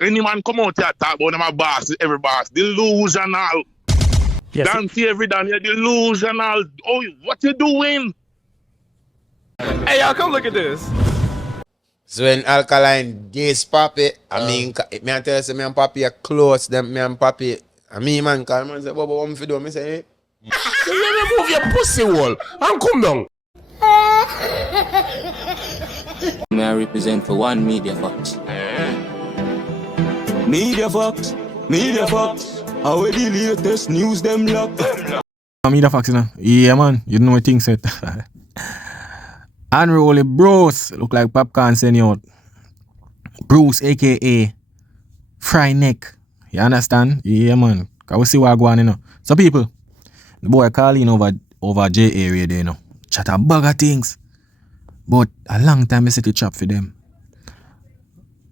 Any man come out here talk about them a boss, every boss. Delusional. Yes. Dance every day, you're delusional. Oh, what you doing? Hey, y'all, come look at this. So when Alkaline gaze Papi, I mean, me and tell you, me and Papi are close, them, me and Papi, I mean, man, call man say, Baba, what me fi do? Me say, hey. You let me move your pussy wall and come down. May I represent for one Media Fox? Media Fox, Media Fox. How the latest news them lock? Media Fox, you know? Yeah, man. You know what things said. Unruly bros. Look like Popcaan send you out. Bruce, a.k.a. Fry Neck. You understand? Yeah, man. Can we see what going on, you know? So, people, the boy calling over J area there, you know. Chat a bag of things. But a long time I set it trap for them.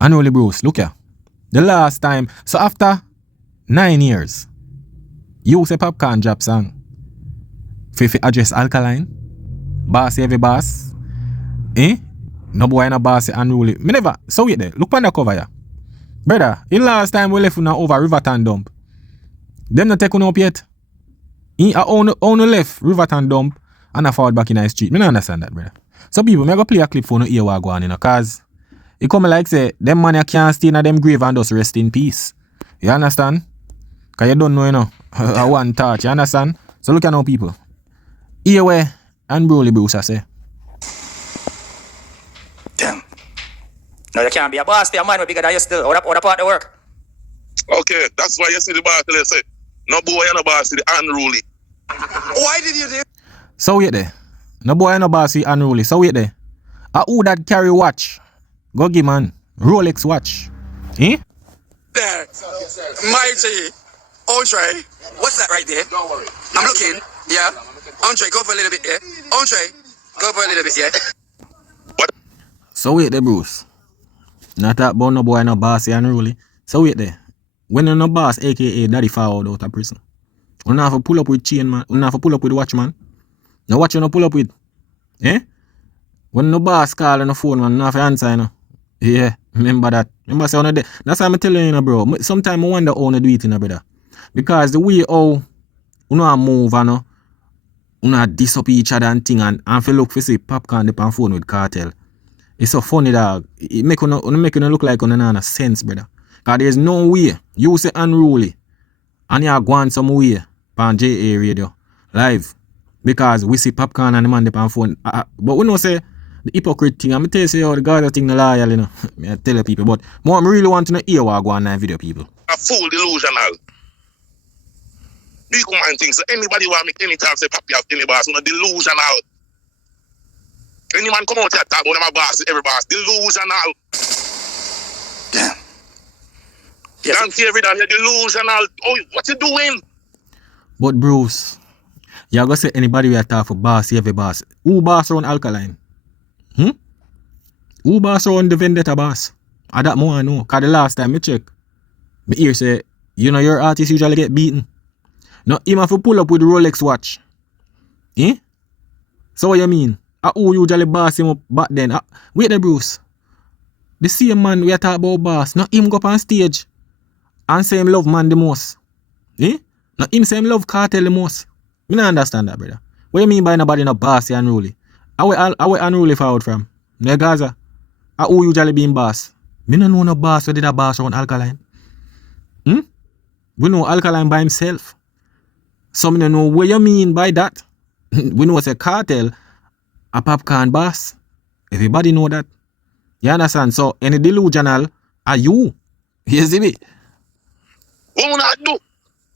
Unruly bros, look here. The last time, so after 9 years, you say Popcaan drop song. If you address Alkaline, boss every boss. Eh? No boy no boss unruly. Me never. So wait there. Look on the cover here. Brother, in last time we left una over Riverton dump. Them not take una up yet. In a own left Riverton dump and a forward back in the street. Me not understand that, brother. So people, me go play a clip for no ear what go on, you know, cause it come like say them man can't stay in them grave and just rest in peace. You understand? Cause you don't know, you know. A one touch, you understand? So look at now people. Here where unruly Bruce I say. Damn. No, you can't be a boss for a man bigger than you still. Or part the work. Okay, that's why you see the boss they say, no boy and no boss, the unruly. Why did you do? So wait there. No boy no boss is unruly. So wait there. Who that carry watch? Go give man. Rolex watch. Eh? There. Mighty. Entree. What's that right there? Don't worry. I'm looking. Yeah. Entree, go for a little bit, yeah. Entree, go for a little bit, yeah. So wait there, Bruce. Not that about no boy no boss is unruly. So wait there. When you no boss, aka daddy forward out of prison. You not have to pull up with chain man. You not have to pull up with watchman. No watch you no pull up with. Eh? When no boss call on the phone, man, no have to answer, you know. Yeah, remember that. Remember say on the day. That's why I'm telling you, bro. Sometimes I wonder how you do it, brother. Because the way how you know move, you know, you know diss up each other and thing and if you look for see Popcaan the on phone with Cartel. It's so funny, dog. It make you look like you don't have sense, brother. Because there's no way you say unruly and you're going somewhere on JA radio live. Because we see Popcaan and the man on phone. But we know say the hypocrite thing. I'm tell you say the guys thing the loyal, you know. I tell the people. But more I really want to know hear what go on in video, people. A fool delusional. Big man thing. So anybody want make any time say Papi have any boss, you know, delusional. Any man come out here talk about them a boss, every boss, delusional. Damn. Yes. Dance every day, you're delusional. Oh, what you doing? But Bruce, you go say anybody we talk for boss, every boss. Who boss around Alkaline? Who boss around the Vendetta boss? I that more I know. Cause the last time I check, me hear say, you know your artists usually get beaten. Now him have to pull up with the Rolex watch. Eh? So what you mean? Who usually boss him up back then? Wait there, Bruce. The same man we are talking about boss. Not him go up on stage and say him love man the most. Eh? Not him say him love Cartel the most. Me not understand that, brother. What you mean by nobody no boss unruly? How unruly forward from? No Gaza. Who usually being boss? Me no know no boss who did a boss around Alkaline. We know Alkaline by himself. So me no know what you mean by that. We know it's a Cartel, a Popcaan boss. Everybody know that. You understand? So any delusional are you. You see me? What will not do?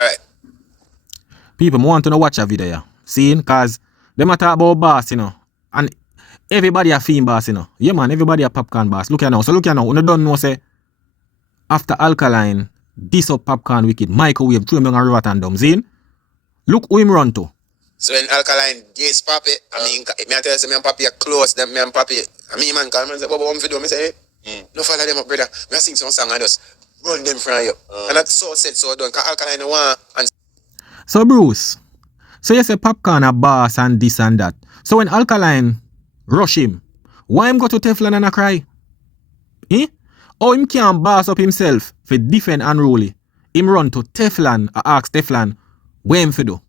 Alright. People want to know watch a video, yeah. Seeing? Cause them a talk about boss, you know. And everybody a theme boss, you know. Yeah man, everybody a Popcaan boss. Look here now. So look here now. You don't know say after Alkaline, this up Popcaan wicked, microwave, throw him down a Riverton dumb. See? Look who him run to. So when Alkaline gaze Papi, I mean, me and tell you, me and Papi are close, them, me and Papi, I mean, man, call me and say, Baba, what me do? Me say, hey, no follow them up, brother. Me sing some song and just run them from you. And that's so said, so done, because Alkaline no want. And so Bruce, so you say Popcaan a boss and this and that. So when Alkaline rush him, why him go to Teflon and a cry? Eh? How him can boss up himself for defend unruly? Him run to Teflon, ask Teflon, what him for do?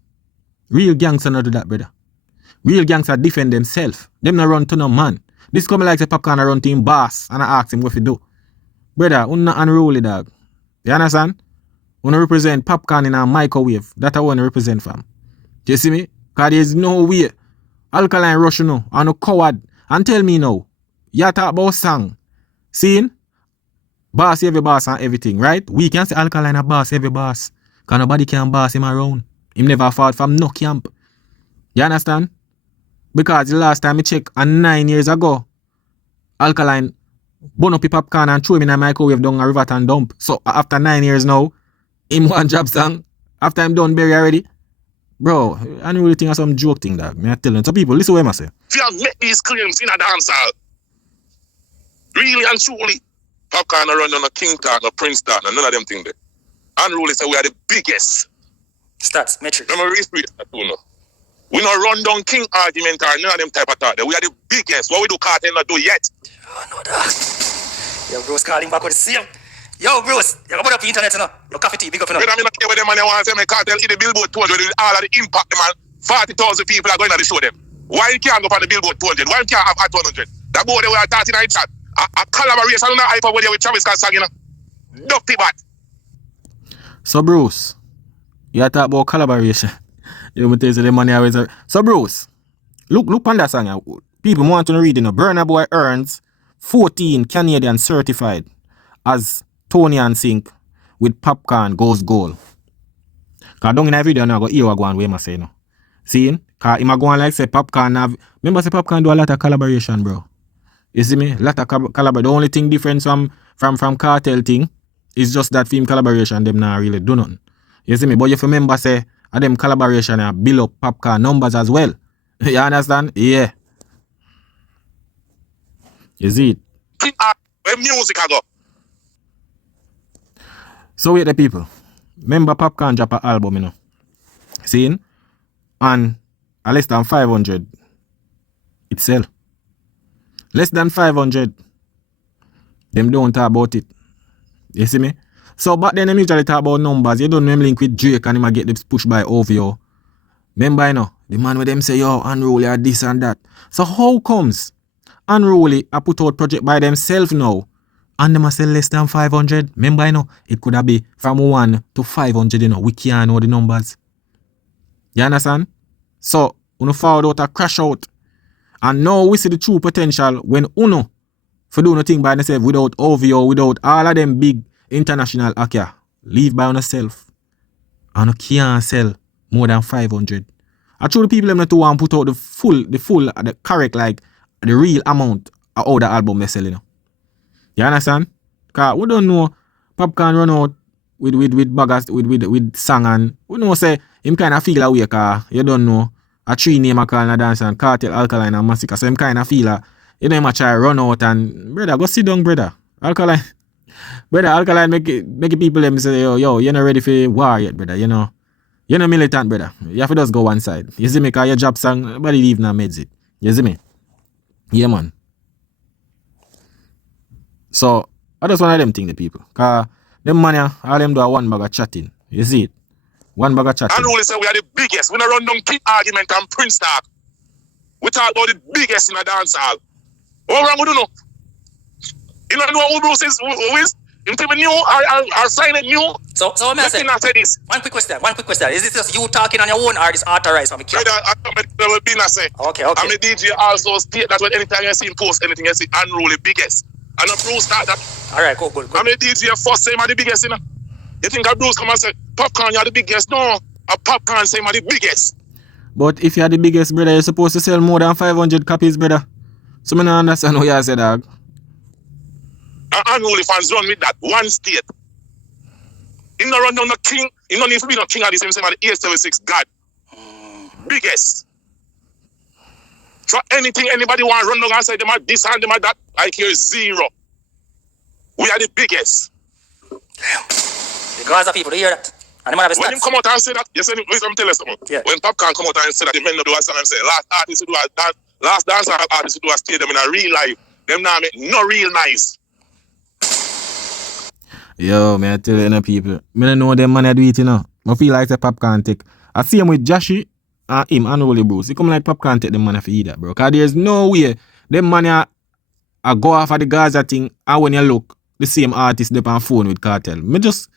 Real gangster not do that, brother. Real gangster defend themselves. Them not run to no man. This come like the Popcaan run to him boss and I ask him what he do. Brother, not unruly dog. You understand? Wanna represent Popcaan in a microwave. That's what I wanna represent fam. You see me? Cause there's no way. Alkaline rush no, and no coward. And tell me now, you talk about song. Seeing? Boss every boss and everything, right? We can say Alkaline a boss every boss. Cause nobody can boss him around. Him never fought from no camp. You understand? Because the last time I checked, 9 years ago, Alkaline burn up the Popcaan and throw him in a microwave down a Riverton dump. So after 9 years now, him one job song. After him done bury already. Bro, I don't really think of some joke thing that. Me I tell them. So people, listen what I say. If you have met these claims in a dancehall, really and truly, Popcaan run on a King Talk, no Prince Talk, none of them things there. Unruly say we are the biggest. Stats, metrics. Remember, read that too, no? We not run down King argument or none of them type of talk there. We are the biggest. What we do cartel not do yet. Oh, no, that. Yo, Bruce calling back with the same. Yo, Bruce, you put up the internet, you know? Your coffee tea, big up, you know? I mean, I care what them man want to say, my cartel in the billboard 200 with all of the impact, man. 40,000 people are going to show them. Why you can't go on the billboard 200? Why you can't have at 100? That boy they were talking in chat. A collaboration on the hype over there with Travis Scott, you know? Dirty bat. So Bruce, you talk about collaboration. You want to tell the money always. So Bruce, look on that song. People want to read, you know. Burna Boy earns 14 Canadian certified as Tony and Sink with Popcaan goes goal. Cause down in that video now I go hear what go on where I say no. See? Cause him a go on like say Popcaan have. Remember say Popcaan do a lot of collaboration, bro. You see me? Lot of collaboration. The only thing different from cartel thing is just that film collaboration them not really do nothing. You see me? But if you remember say them collaboration and build up Popcaan numbers as well. You understand? Yeah. You see it? Where music I go? So wait the people. Remember Popcaan drop an album, you know. See? And less than 500 it sell. Less than 500. Them don't talk about it. You see me? So back then them usually talk about numbers. You don't know him link with Drake and him a get them pushed by OVO. Remember, you know, the man with them say, yo, unruly or this and that. So how comes unruly I put out project by themselves now and them a sell less than 500? Remember, you know, it could have been from 1 to 500, you know. We can't know the numbers. You understand? So, Uno found out a crash out. And now we see the true potential when Uno for do nothing by themselves without OVO, without all of them big international actor. Leave by yourself. And you can't sell more than 500. I told the people them not to want to put out the correct, like the real amount of how the album they sell, you know. You understand? Cause we don't know Popcaan run out with baggers with song and we know say him kinda feel away cause you don't know a 3 name I call a dance and Cartel, Alkaline and Massacre. So him kinda feel you know him a try run out and brother go sit down brother. Alkaline make people them say yo you're not ready for war yet brother, you know. You're not militant brother. You have to just go one side. You see me cause your job song nobody leave now meds it. You see me? Yeah man. So I just one of them thing the people. Cause them man all them do a one bag of chatting. You see it? One bag of chatting. Unruly say we are the biggest. We don't run down King argument and Prince Talk. We talk about the biggest in a dancehall. What wrong with you know? You don't know who Bruce is? Who is? You think we new or sign it new? So what I say? Say this. One quick question. Is this just you talking on your own or is authorized from the camp? I will be not say. Okay. I'm a DJ also state that when anytime you see him post anything, you see Unruly biggest. And a Bruce start that. Alright, good. I'm a DJ first say I'm the biggest, you know. You think a Bruce come and say, Popcaan, you're the biggest? No. A Popcaan say I'm the biggest. But if you're the biggest, brother, you're supposed to sell more than 500 copies, brother. So I don't understand what you say, dog. Unruly fans run with that one state. He not run down the king. He don't need to be no king of the same as the 876 God. Biggest. So anything anybody want to run down and say them are this and them are that, like here is zero. We are the biggest. The Gaza people, they hear that. And they have a when him come out and say that, you say, listen, tell us something. Yeah. When Popcaan come out and say that, the men do a song and say, last dancehall artist to do a stadium in a real life, them now make no real nice. Yo, man, I tell you, people. Me don't know them man I do it, I feel like the Popcaan take. I see him with Joshy and him, unruly Bruce. He come like Popcaan take them man for eat that, bro. Cause there's no way them man I go off of the Gaza thing, and when you look, the same artist they on phone with Cartel. Me just,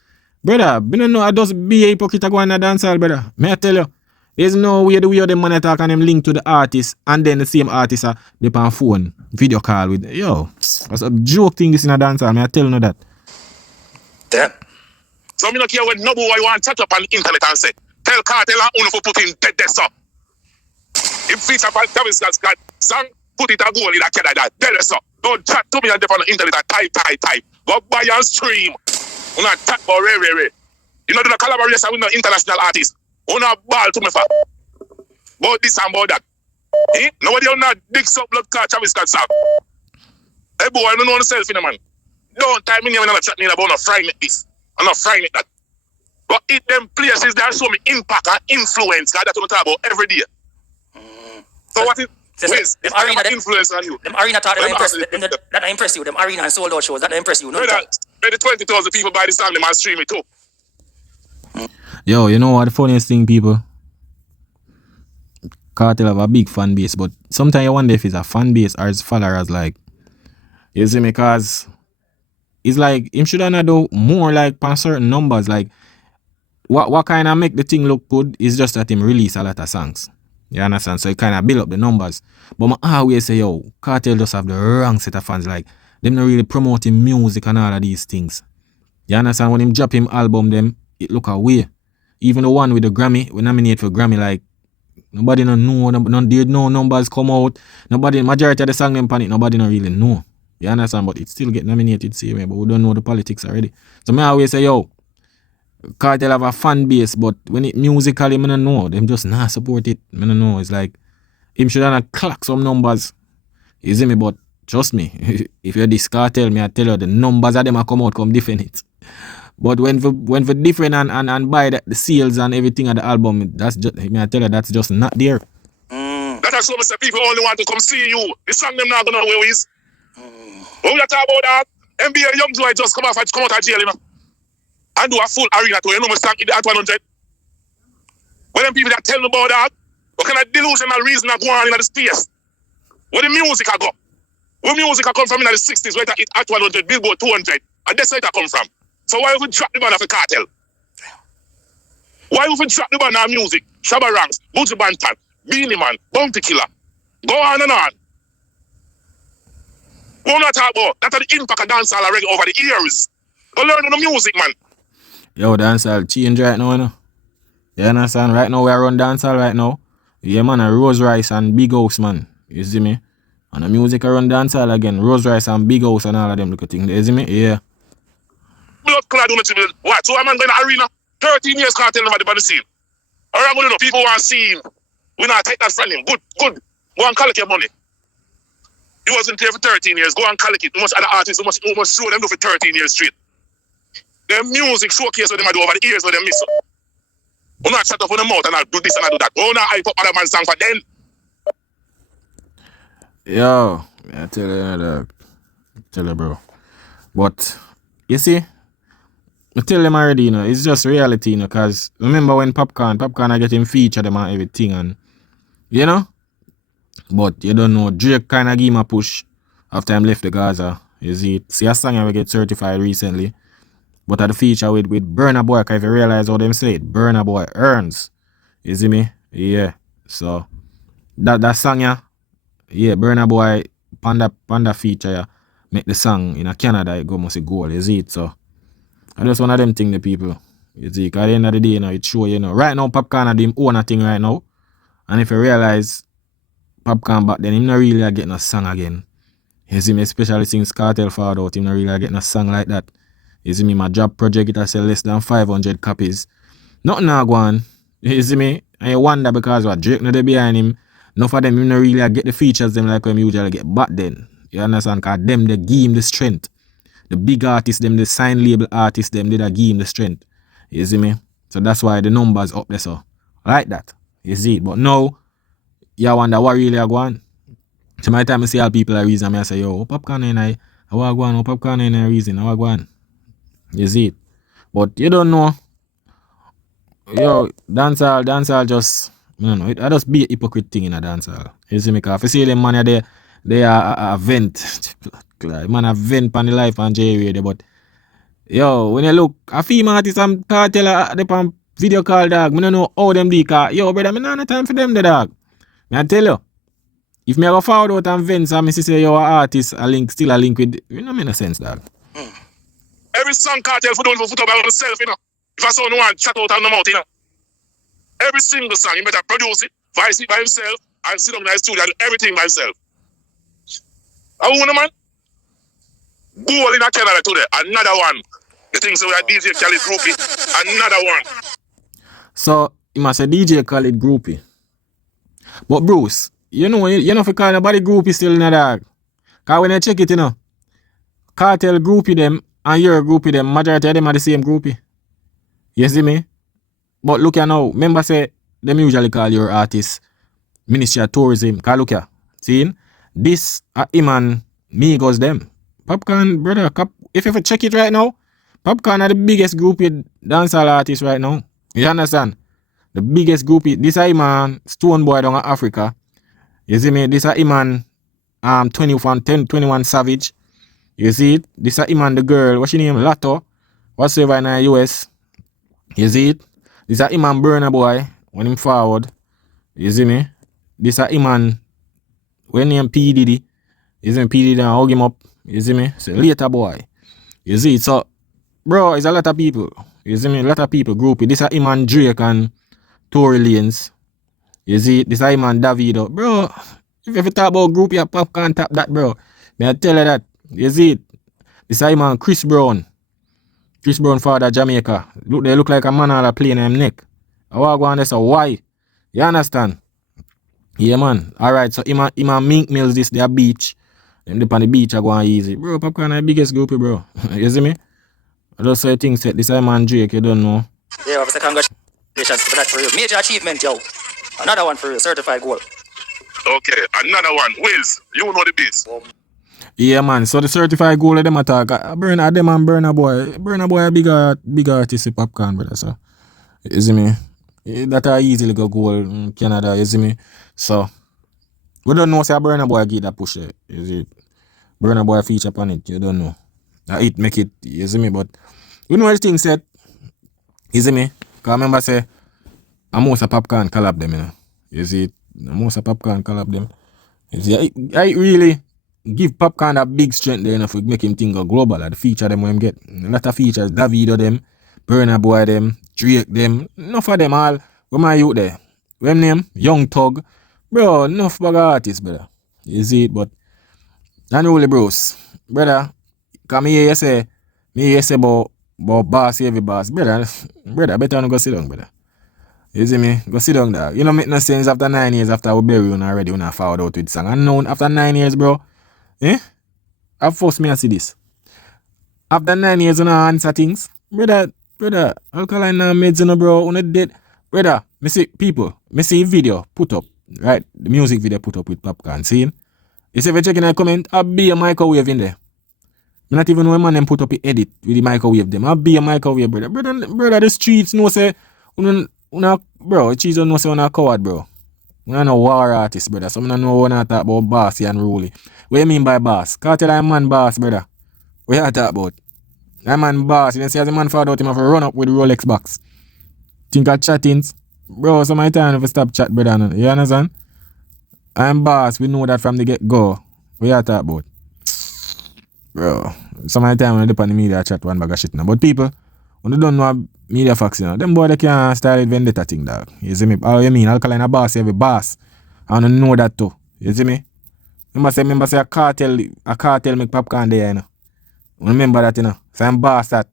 brother, me don't know, I just be a hypocrite go on a dancehall, brother. Me I tell you, there's no way the way them man talk and them link to the artist, and then the same artist they on phone, video call with, yo, that's a joke thing this in a dancehall, me I tell you that. Damn. So me not care when no boy want chat up on the internet and say, tell Cartel and Uno for put in dead there, so. If it's about Travis Scott song, put it a goal in a kid like that, dead there, so. Don't chat to me and on the internet and type. Go buy and stream. You not chat about Ray. You know do the collaboration with no international artist. You not ball to me for. About this and about that. Eh? Nobody will not dig up blood clot Travis Scott song. Hey boy, I don't know yourself, man. Don't time me when I'm chatting about no frying it this. I'm not frying it that. But it them places that show me impact and influence. That's what I talk about every day. So what is them arena influence on you? Them arena talk that impress you. Them arena and sold out shows that impress you. No, maybe 20,000 people buy the song, they might stream it too. Yo, you know what the funniest thing, people? Cartel have a big fan base, but sometimes you wonder if it's a fan base or his followers, like, you see me, cause it's like him should not do more like on certain numbers. Like what kind of make the thing look good is just that him release a lot of songs. You understand? So it kind of build up the numbers. But I always say, yo, Cartel just have the wrong set of fans. Like, them not really promoting music and all of these things. You understand? When him drop him album, them, it look away. Even the one with the Grammy, we nominate for Grammy, like, nobody don't know, no numbers come out. Majority of the song them pan it, nobody don't really know. You understand? But it still get nominated same way, but we don't know the politics already. So I always say, yo, Cartel have a fan base, but when it musically, I don't know. Them just not support it. I don't know. It's like, him should have clock some numbers. You see me? But trust me, if you're this Cartel, I tell you, the numbers of them come out come different. But when for different and buy the sales and everything of the album, that's just, I tell you, that's just not there. That's what I say, people only want to come see you. The song them not gonna know where is. When we talk about that, NBA young boy just come out of jail, you know. And do a full arena to, you know, my song in the at 100. When them people that tell me about that, what kind of delusional reason I go on in the space? Where the music I go? Where music I come from in the 60s, where it at 100, Billboard 200, and that's where it come from. So why would we drop the band of a Cartel? Why would we drop the band of music? Shabba Ranks, Buju Banton, Beanie Man, Bounty Killer. Go on and on. What I'm not talking about, that's the impact of dancehall already over the years. Go learn the music, man. Yo, dancehall change right now, you know. You understand? Right now we are run dancehall right now. Yeah, man, a Rose Rice and Big House, man. You see me? And the music I run dancehall again. Rose Rice and Big House and all of them look at things. You see me? Yeah. Blood clad on the what? So I'm going to the arena. 13 years Cartel never on the scene. All right, know people want to see him. We not take that from him. Good. Go and collect your money. He wasn't there for 13 years. Go and collect it. Much other artists, who must show them do for 13 years straight. Their music showcase what they do over the years where they miss up. We not shut up on the mouth and I do this and I do that. We not hype up other man's song for them. Yo, I tell you, bro. But, you see, I tell them already, you know, it's just reality, you know, because remember when Popcaan I get him featured them and everything, and, you know, but you don't know, Drake kind of gave him a push after him left the Gaza. You see a song I get certified recently, but at the feature with Burna Boy, if you realize how them say it, Burna Boy earns. You see me? Yeah. So, that song, yeah, Burna Boy, Panda feature, yeah, make the song in Canada, it go must a goal, you see it? So, I just one of them thing the people, you see, because at the end of the day, you know, it show, you know, right now, Popcaan do him own a thing right now, and if you realize, Popcaan back then, him not really getting a song again. You see me, especially since Cartel found out, him not really getting a song like that. You see me, my job project, it has sell less than 500 copies. Nothing now go on. You see me, and you wonder because what Drake no dey behind him, none of them, him not really get the features them like him usually get back then. You understand? Because them, they give him the strength. The big artists, them, the sign label artists, them, they give him the strength. You see me? So that's why the numbers up there, so. Like that. You see it? But now, you wonder what really are going. So my time I see all people are reason, I say, yo, Popcaan ain't I want go on, Popcaan ain't a reason, I want go on. You see it. But you don't know. Yo, dancehall just, no, I just be a hypocrite thing in a dancehall. You see me, cause if you see them man they are a vent. Man a vent on the life on J radio, but yo, when you look, a female artist and cartel they on video call dog, me don't know how them do cause yo brother, me not no time for them the dog. Me I tell you, if me go forward out and vents and me see say you a artist, still a link with, you know, make no sense dog. Every song cartel for don't even put up by yourself, you know. If I saw no one chat out on the mouth, you know. Every single song, you better produce it, voice it by himself, and sit down in the studio and do everything by himself. I want man. Goal in a Canada today, another one. You think so we are DJ Khaled groupie, another one. So you must say DJ Khaled groupie. But Bruce, you know if you call nobody groupie still in a dog. Cause when you check it, you know, cartel groupie them and your groupie them, majority of them are the same groupie. You see me? But look here now, remember say them usually call your artist Ministry of Tourism. Cause look here, see? This him and Migos them. Popcaan, brother, if you check it right now, Popcaan are the biggest groupie dancehall artist right now. You understand? The biggest groupie. This is him and Stone Boy down in Africa. You see me? This is him and 21 Savage. You see it? This is him and the girl, what's she name? Lato. Whatsoever in the US. You see it? This is him and Burna Boy when him forward. You see me? This is him and when name P. Diddy. You see me? P. Diddy and hug him up. You see me? So later boy. You see it? So, bro, it's a lot of people. You see me? A lot of people groupie. This is him and Drake and Tory Lanez. You see it? This is him and Davido. Bro, if you talk about groupie, Popcaan tap that, bro. May I tell you that? You see it? This is him and Chris Brown. Chris Brown father Jamaica. Look, they look like a man on a plane in him neck. I want to go on there, so why? You understand? Yeah, man. Alright, so him and Mink Mills this, their beach. Them dip on the beach, I go on easy. Bro, Popcaan are the biggest groupie, bro. You see me? I just say things that this is man Drake, you don't know. Yeah, obviously, congratulations for that for you. Major achievement, yo. Another one for you, certified goal. Okay, another one. Wills, you know the beats. Yeah, man. So the certified goal of them attack. Burna them and Burna Boy. Burna Boy a big artist in Popcaan, brother. So you see me? That are easily go goal in Canada, you see me? So we don't know say Burna Boy get that push there. You see? Burna Boy feature upon it, you don't know. It make it, you see me? But you know what thing said? You see me? Cause I remember say most of Popcaan collab them, you know. You see it? Most of Popcaan collab them. You see, I really give Popcaan that big strength there, you know, for make him think of global, like the feature them when him get. A lot of features, Davido them, Burna Boy them, Drake them, enough of them all. Where my youth there? When name? Young Thug. Bro, enough bag artists, brother. You see it, but unruly bros. Brother, come here you say about boss every boss. Brother, better not go sit down, brother. You see me? Go sit down there. You know make no sense after 9 years after we bury you already when I found out with song. And now after 9 years, bro. I force me to see this. After 9 years, you know answer things. Brother, Alkaline now made you bro, on a dead. Brother, me see video put up, right? The music video put up with Popcaan. See? You see if you check in the comment, I'll be a microwave in there. I not even know when them put up a edit with the microwave them. I'll be a microwave, brother. Brother, the streets know say, bro, cheese don't know say on a coward, bro. We don't know war artist, brother. So I don't know when I talk about bossy and unruly. What you mean by boss? Can't tell I'm man boss, brother. What you talk about? I'm man boss. You see as a man found out him have to run up with the Rolex box. Think of chattings? Bro, so my time if you stop chat, brother. You understand? I'm boss. We know that from the get-go. What you talk about? Bro, some of the time when I dip on the media, I chat one bag of shit now. But people, when they don't know media facts, you know, them boy they can't start vendetta thing, dog. You see me? How you mean? Alkaline a boss, every boss. I don't know that too. You see me? Remember say a cartel make Popcaan there, you know. Remember that, you know. So I'm boss that.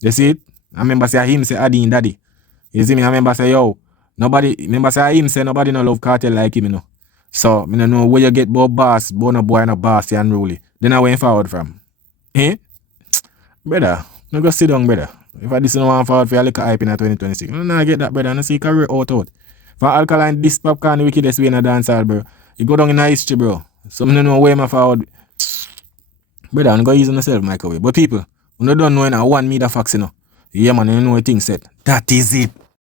You see it? I remember say him say Adin Daddy. You see me? I remember say yo, remember say him say nobody no love cartel like him, you know. So, I don't know where you get about boss, but no boy no boss and unruly. Then I went forward from. Brother, no go sit down, brother. If I this no one forward for a little hype in 2026. No, I get that, brother. I see career out. For Alkaline, this Popcaan the wickedest way in a dancehall, bro. You go down in a history, bro. So I don't know where my forward. Brother, I'm going to use on myself microwave. But people, You don't know in a one media facts, you know. Yeah, man, you know what things said. That is it.